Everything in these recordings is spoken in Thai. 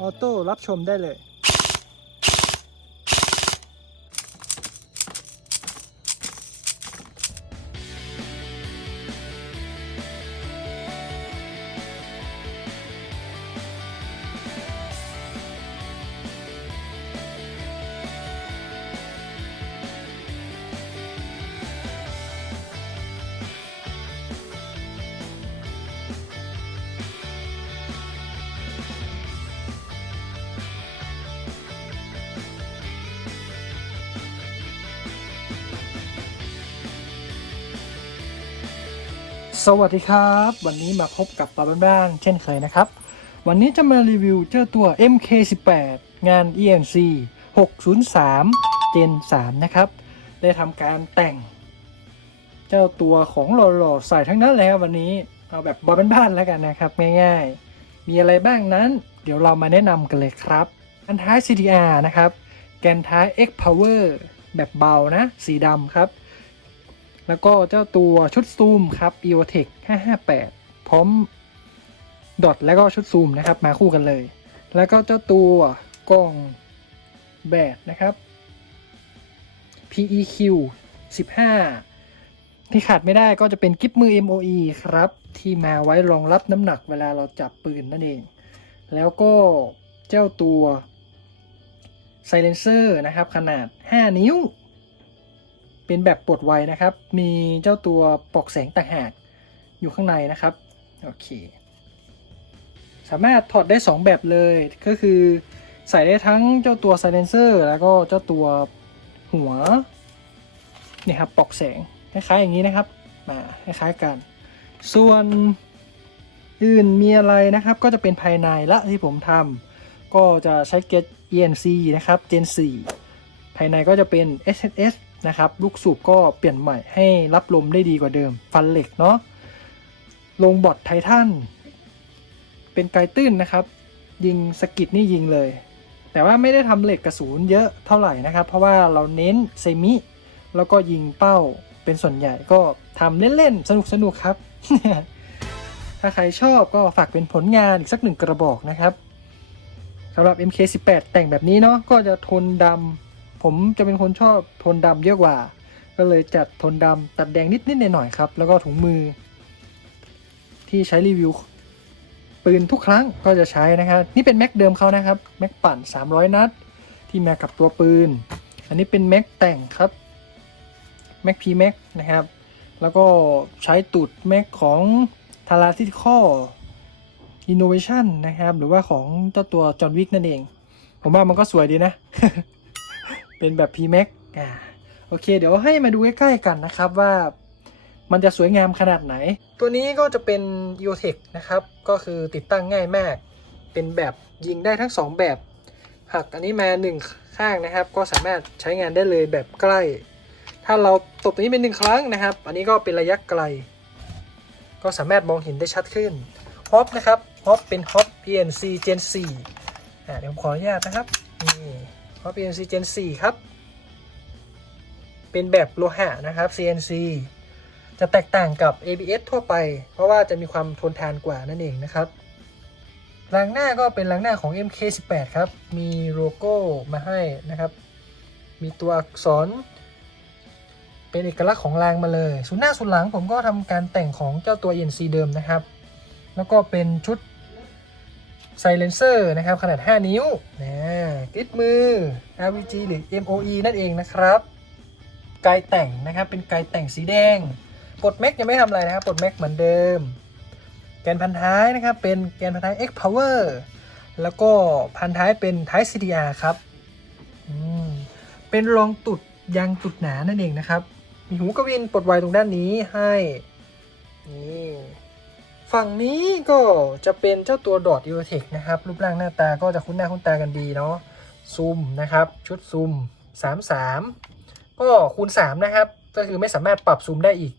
ออโต้รับชมได้เลย สวัสดีครับ วันนี้มาพบกับปาบ้านๆเช่นเคยนะครับ วันนี้จะมารีวิวเจ้าตัว MK18 งาน EMC 603 Gen 3 นะครับ ได้ทำการแต่ง เจ้าตัวของหล่อๆใส่ทั้งนั้นเลยครับวันนี้เอาแบบบ้านๆแล้วกันนะครับ ง่ายๆ มีอะไรบ้างนั้น เดี๋ยวเรามาแนะนำกันเลยครับอันท้าย CDR นะครับ แกนท้าย X Power แบบเบานะ สีดำครับ แล้วก็เจ้าตัวชุดซูมครับ EOTech 558 พร้อมดอทแล้วก็ชุดซูมนะครับ มาคู่กันเลย แล้วก็เจ้าตัวกล้องแบดนะครับ PEQ 15 ที่ขาดไม่ได้ก็จะเป็นกิฟมือ MOE ครับ ที่มาไว้รองรับน้ำหนักเวลาเราจับปืนนั่นเอง แล้วก็เจ้าตัวไซเลนเซอร์นะครับ ขนาด 5 นิ้ว เป็นแบบปลดไวนะครับ มีเจ้าตัวปลอกแสงต่างหากอยู่ข้างในนะครับ โอเค สามารถถอดได้ 2 แบบเลย ก็คือใส่ได้ทั้งเจ้าตัวไซเลนเซอร์แล้วก็เจ้าตัวหัวนี่ครับปลอกแสงคล้ายๆอย่างนี้นะครับมาคล้ายๆกัน ส่วนอื่นมีอะไรนะครับ ก็จะเป็นภายในละที่ผมทำก็จะใช้เกจ ENC นะครับ Gen 4 ภายในก็จะเป็น SSS นะครับลูกสูบก็เปลี่ยนใหม่ให้รับลมได้ดีกว่าเดิม ฟันเหล็กเนาะลงบอดไททันเป็นไกลตื้นนะครับ ยิงสกิดนี่ยิงเลย แต่ว่าไม่ได้ทำเหล็กกระสุนเยอะเท่าไหร่นะครับ เพราะว่าเราเน้นเซมิแล้วก็ยิงเป้าเป็นส่วนใหญ่ก็ทำเล่น ๆ สนุก ๆ ครับ ถ้าใครชอบก็ฝากเป็นผลงานอีกสักหนึ่งกระบอกนะครับสำหรับ MK18 แต่งแบบนี้เนาะก็จะทนดำ ผมจะเป็นคนชอบทนดำเยอะกว่า ก็เลยจัดทนดำตัดแดงนิดๆหน่อยๆครับ แล้วก็ถุงมือ ที่ใช้รีวิว ปืนทุกครั้งก็จะใช้นะครับ นี่เป็นแม็กเดิมเขานะครับ แม็กปั่น 300 นัด ที่มากับตัวปืน อันนี้เป็นแม็กแต่งครับแม็กพีแม็กนะครับ แล้วก็ใช้ตูดแม็กของทาราซิคอ Innovation นะครับ หรือว่าของเจ้าตัวจอห์นวิกนั่นเอง ผมว่ามันก็สวยดีนะ เป็นแบบ PMAX อ่าโอเค เดี๋ยวให้มาดูใกล้ๆกันนะครับว่ามันจะสวยงามขนาดไหน ตัวนี้ก็จะเป็น EOTech นะครับ ก็คือติดตั้งง่ายมาก เป็นแบบยิงได้ทั้ง 2 แบบ หักอันนี้มา 1 ข้างนะครับ ก็สามารถใช้งานได้เลยแบบใกล้ ถ้าเราตบตัวนี้เป็นหนึ่งครั้งนะครับ อันนี้ก็เป็นระยะไกล ก็สามารถมองเห็นได้ชัดขึ้นฮอปนะครับฮอปเป็นฮอป PNC Gen 4อ่าเดี๋ยวผมขออนุญาตนะครับนี่ ฮอป PNC Gen 4 ครับ เป็นแบบโลหะนะครับ CNC จะแตกต่างกับ ABS ทั่วไป เพราะว่าจะมีความทนทานกว่านั่นเองนะครับรางหน้าก็เป็นรางหน้าของ MK18 ครับ มีโลโก้มาให้นะครับ มีตัวอักษร เป็นเอกลักษณ์ของรางมาเลยส่วนหน้าส่วนหลังผมก็ทำการแต่งของเจ้าตัว ENC เดิมนะครับ แล้วก็เป็นชุด ไซเลนเซอร์นะครับ ขนาด 5 นิ้วนะกริดมือ RVG หรือ MOE นั่นเองนะครับไกลแต่งนะครับ เป็นไกลแต่งสีแดงปลดแม็กยังไม่ทำอะไรนะครับปลดแม็กเหมือนเดิม แกนพันท้ายนะครับ เป็นแกนพันท้าย X Power แล้วก็พันท้ายเป็นท้าย CDR ครับเป็นรองตุดยางตุดหนานั่นเองนะครับ มีหูกระวินปลดไวตรงด้านนี้ให้นี่ ฝั่งนี้ก็จะเป็นเจ้าตัวดอท e อ t e c นะครับ รูปร่างหน้าตาก็จะคุ้นหน้าคุ้นตากันดีเนาะซูมนะครับ ชุดซูม 33 ก็คูณ 3 นะครับ ก็คือไม่สามารถปรับซูมได้อีก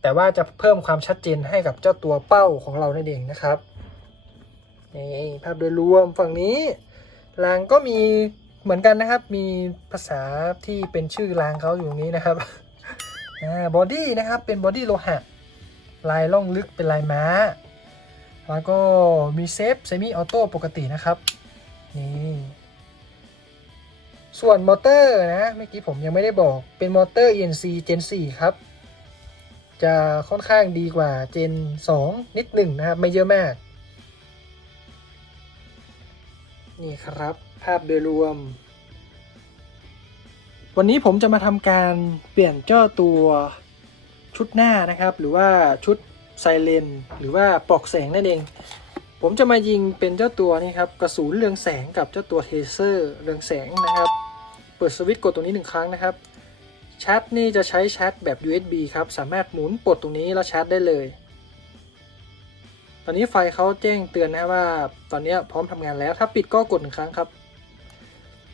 แต่ว่าจะเพิ่มความชัดเจนให้กับเจ้าตัวเป้าของเรานั่นเองนะครับนี่ภาพโดยรวมฝั่งนี้รางก็มีเหมือนกันนะครับ มีภาษาที่เป็นชื่อรางเขาอยู่ตรงนี้นะครับอ่าบอดี้นะครับเป็นบอดี้โลหะ ลายล่องลึกเป็นลายม้า แล้วก็มีเซฟเซมิออโต้ปกตินะครับ นี่ ส่วนมอเตอร์นะ เมื่อกี้ผมยังไม่ได้บอกเป็นมอเตอร์ ENC Gen 4 ครับ จะค่อนข้างดีกว่า Gen 2 นิดหนึ่งนะครับ ไม่เยอะมาก นี่ครับ ภาพโดยรวมวันนี้ผมจะมาทำการเปลี่ยนเจ้าตัว ชุดหน้านะครับ หรือว่าชุดไซเลนหรือว่าปลอกแสงนั่นเอง ผมจะมายิงเป็นเจ้าตัวนี้ครับกระสุนเรืองแสงกับเจ้าตัวเทเซอร์เรืองแสงนะครับ เปิดสวิตช์กดตรงนี้หนึ่งครั้งนะครับชาร์จนี่จะใช้ชาร์จแบบ USB ครับสามารถหมุนปลดตรงนี้แล้วชาร์จได้เลย ตอนนี้ไฟเขาแจ้งเตือนนะว่า ตอนนี้พร้อมทำงานแล้วถ้าปิดก็กดหนึ่งครั้งครับ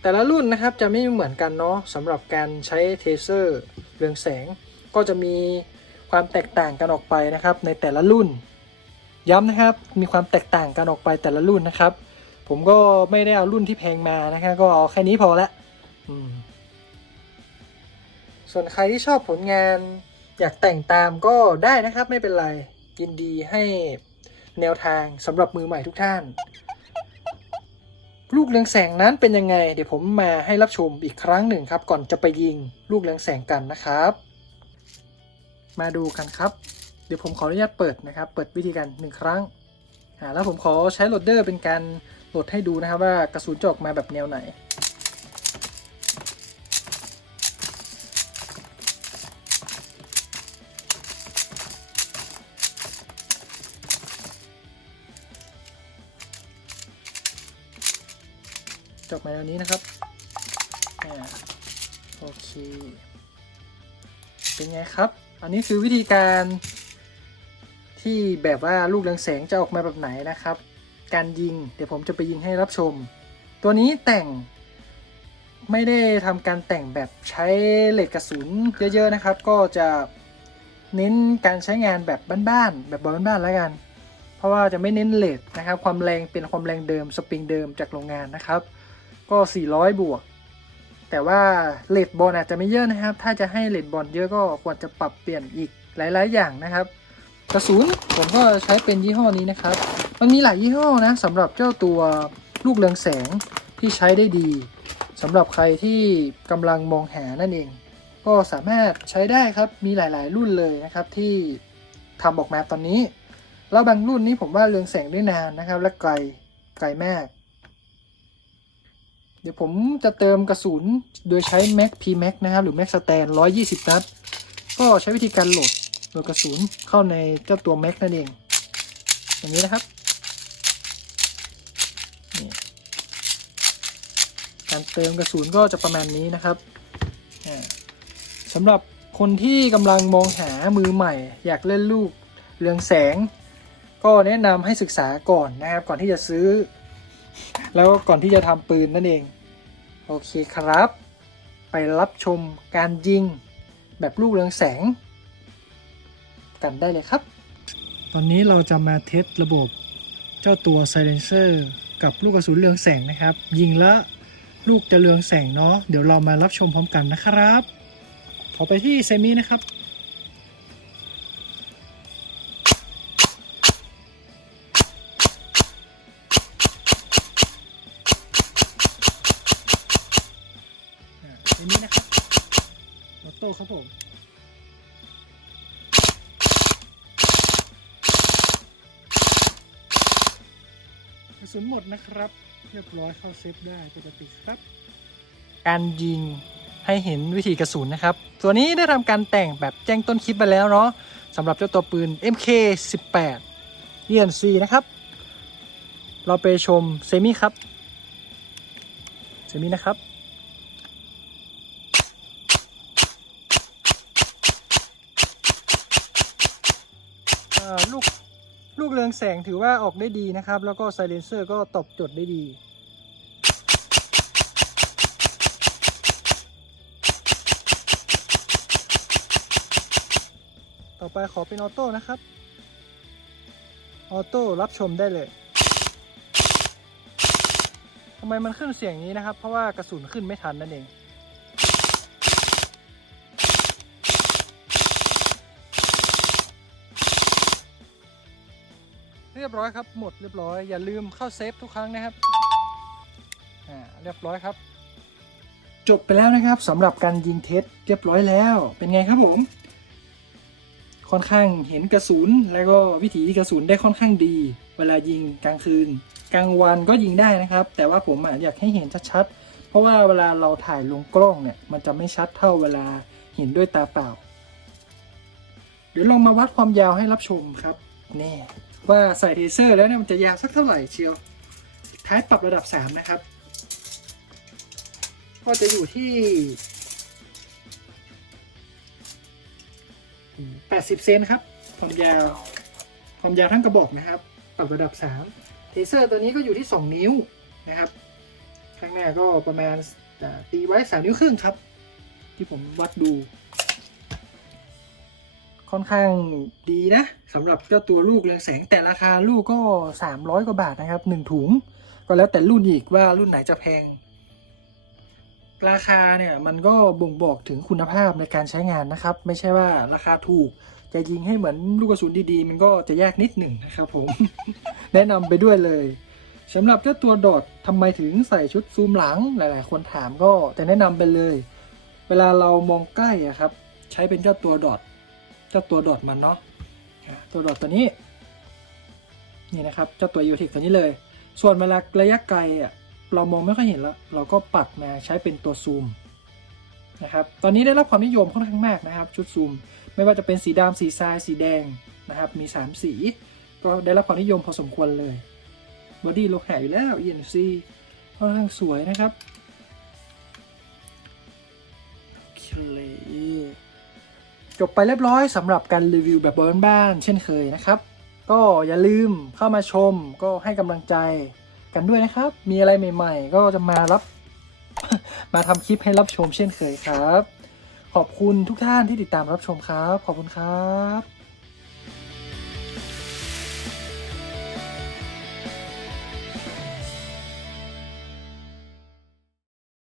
แต่ละรุ่นนะครับจะไม่เหมือนกันเนาะสำหรับการใช้เทเซอร์เรืองแสง ก็จะมีความแตกต่างกันออกไปนะครับ ในแต่ละรุ่น ย้ำนะครับมีความแตกต่างกันออกไปแต่ละรุ่นนะครับ ผมก็ไม่ได้เอารุ่นที่แพงมานะครับก็เอาแค่นี้พอละส่วนใครที่ชอบผลงานอยากแต่งตามก็ได้นะครับไม่เป็นไรยินดีให้แนวทางสำหรับมือใหม่ทุกท่าน ลูกเรืองแสงนั้นเป็นยังไง เดี๋ยวผมมาให้รับชมอีกครั้งหนึ่งครับ ก่อนจะไปยิงลูกเรืองแสงกันนะครับ มาดูกันครับ เดี๋ยวผมขออนุญาตเปิดนะครับ เปิดวิธีการหนึ่งครั้งอ่าแล้วผมขอใช้โหลดเดอร์เป็นการโหลดให้ดูนะครับว่ากระสุนจะออกมาแบบแนวไหนจบมาแนวนี้นะครับ โอเค เป็นไงครับ อันนี้คือวิธีการที่แบบว่าลูกเรืองแสงจะออกมาแบบไหนนะครับ การยิงเดี๋ยวผมจะไปยิงให้รับชม ตัวนี้แต่งไม่ได้ทำการแต่งแบบใช้เหล็กกระสุนเยอะๆนะครับ ก็จะเน้นการใช้งานแบบบ้านๆแบบบ้านๆแล้วกัน เพราะว่าจะไม่เน้นเลทนะครับ ความแรงเป็นความแรงเดิมสปริงเดิมจากโรงงานนะครับ ก็ 400 บวก แต่ว่าเลดบอลอาจจะไม่เยอะนะครับ ถ้าจะให้เลดบอลเยอะก็ควรจะปรับเปลี่ยนอีกหลาย ๆ อย่างนะครับกระสุนผมก็ใช้เป็นยี่ห้อนี้นะครับ มันมีหลายยี่ห้อนะสำหรับเจ้าตัวลูกเรืองแสงที่ใช้ได้ดีสำหรับใครที่กำลังมองหานั่นเอง ก็สามารถใช้ได้ครับมีหลาย ๆ รุ่นเลยนะครับที่ทำออกมาตอนนี้ แล้วบางรุ่นนี้ผมว่าเรืองแสงได้นานนะครับ และไกลไกลมาก เดี๋ยวผมจะเติมกระสุนโดยใช้ Mac P Max นะครับ หรือ Max Stand 120 นัด ก็ใช้วิธีการโหลดโหลดกระสุนเข้าในเจ้าตัว Mac นั่นเอง อย่างนี้นะครับการเติมกระสุนก็จะประมาณนี้นะครับสำหรับคนที่กำลังมองหามือใหม่ อยากเล่นลูกเรืองแสง ก็แนะนำให้ศึกษาก่อนนะครับ ก่อนที่จะซื้อ แล้วก่อนที่จะทำปืนนั่นเอง โอเคครับ ไปรับชมการยิงแบบลูกเรืองแสง กันได้เลยครับ ตอนนี้เราจะมาเทสระบบเจ้าตัว Silencer กับลูกกระสุนเรืองแสงนะครับ ยิงแล้วลูกจะเรืองแสงเนาะเดี๋ยวเรามารับชมพร้อมกันนะครับ ขอไปที่เซมินะครับ อ่าอันนี้นะครับออโต้ครับผมกระสุนหมดนะครับ เรียบร้อยเข้าเซฟได้ปกติครับ การยิงให้เห็นวิธีกระสุนนะครับ ตัวนี้ได้ทำการแต่งแบบแจ้งต้นคลิปไปแล้วเนาะสำหรับเจ้าตัวปืน MK18 ENC นะครับ เราไปชมเซมิครับ เซมินะครับ เอ่อลูก ลูกเรืองแสงถือว่าออกได้ดีนะครับ แล้วก็ไซเลนเซอร์ก็ตอบโจทย์ได้ดีต่อไปขอเป็นออโต้นะครับ ออโต้รับชมได้เลยทำไมมันขึ้นเสียงนี้นะครับ เพราะว่ากระสุนขึ้นไม่ทันนั่นเอง เรียบร้อยครับ หมดเรียบร้อย อย่าลืมเข้าเซฟทุกครั้งนะครับ อ่า เรียบร้อยครับ จบไปแล้วนะครับสำหรับการยิงเทสเรียบร้อยแล้ว เป็นไงครับผม ค่อนข้างเห็นกระสุน แล้วก็วิถีกระสุนได้ค่อนข้างดี เวลายิงกลางคืน กลางวันก็ยิงได้นะครับ แต่ว่าผมอะอยากให้เห็นชัดๆ เพราะว่าเวลาเราถ่ายลงกล้องเนี่ย มันจะไม่ชัดเท่าเวลาเห็นด้วยตาเปล่า เดี๋ยวลองมาวัดความยาวให้รับชมครับ นี่ ว่าใส่เทเซอร์แล้วเนี่ยมันจะยาวสักเท่าไหร่เชียว ท้ายปรับระดับ 3 นะครับ ก็จะอยู่ที่ 80 เซนครับ ความยาว ความยาวทั้งกระบอกนะครับ ปรับระดับ 3 เทเซอร์ตัวนี้ก็อยู่ที่ 2 นิ้วนะครับ ข้างหน้าก็ประมาณตีไว้ 3 นิ้วครึ่งครับ ที่ผมวัดดู ค่อนข้างดีนะสำหรับเจ้าตัวลูกเรืองแสงแต่ราคาลูกก็ 300 กว่าบาทนะครับ 1 ถุง ก็แล้วแต่รุ่นอีกว่ารุ่นไหนจะแพง ราคาเนี่ยมันก็บ่งบอกถึงคุณภาพในการใช้งานนะครับ ไม่ใช่ว่าราคาถูกจะยิงให้เหมือนลูกกระสุนดีๆ มันก็จะยากนิดหนึ่งนะครับผม แนะนำไปด้วยเลยสำหรับเจ้าตัวดอททำไมถึงใส่ชุดซูมหลังหลาย ๆ คนถามก็จะแนะนำไปเลย เวลาเรามองใกล้อะครับ ใช้เป็นเจ้าตัวดอท เจ้าตัวดอทมันเนาะตัวดอทตัวนี้ นี่นะครับ เจ้าตัวยูทิกตัวนี้เลย ส่วนเวลาระยะไกลอะเรามองไม่ค่อยเห็นแล้ว เราก็ปัดมาใช้เป็นตัวซูมนะครับ ตอนนี้ได้รับความนิยมค่อนข้างมากนะครับ ชุดซูม ไม่ว่าจะเป็นสีดำสีทราย สีแดงนะครับ มี 3 สี ก็ได้รับความนิยมพอสมควรเลยบอดี้โลหะอยู่แล้ว ENC ค่อนข้างสวยนะครับ จบไปเรียบร้อยสำหรับการรีวิวแบบบ้านๆเช่นเคยนะครับ ก็อย่าลืมเข้ามาชมก็ให้กำลังใจกันด้วยนะครับ มีอะไรใหม่ๆ ก็จะมารับ มาทำคลิปให้รับชมเช่นเคยครับ ขอบคุณทุกท่านที่ติดตามรับชมครับ ขอบคุณครับ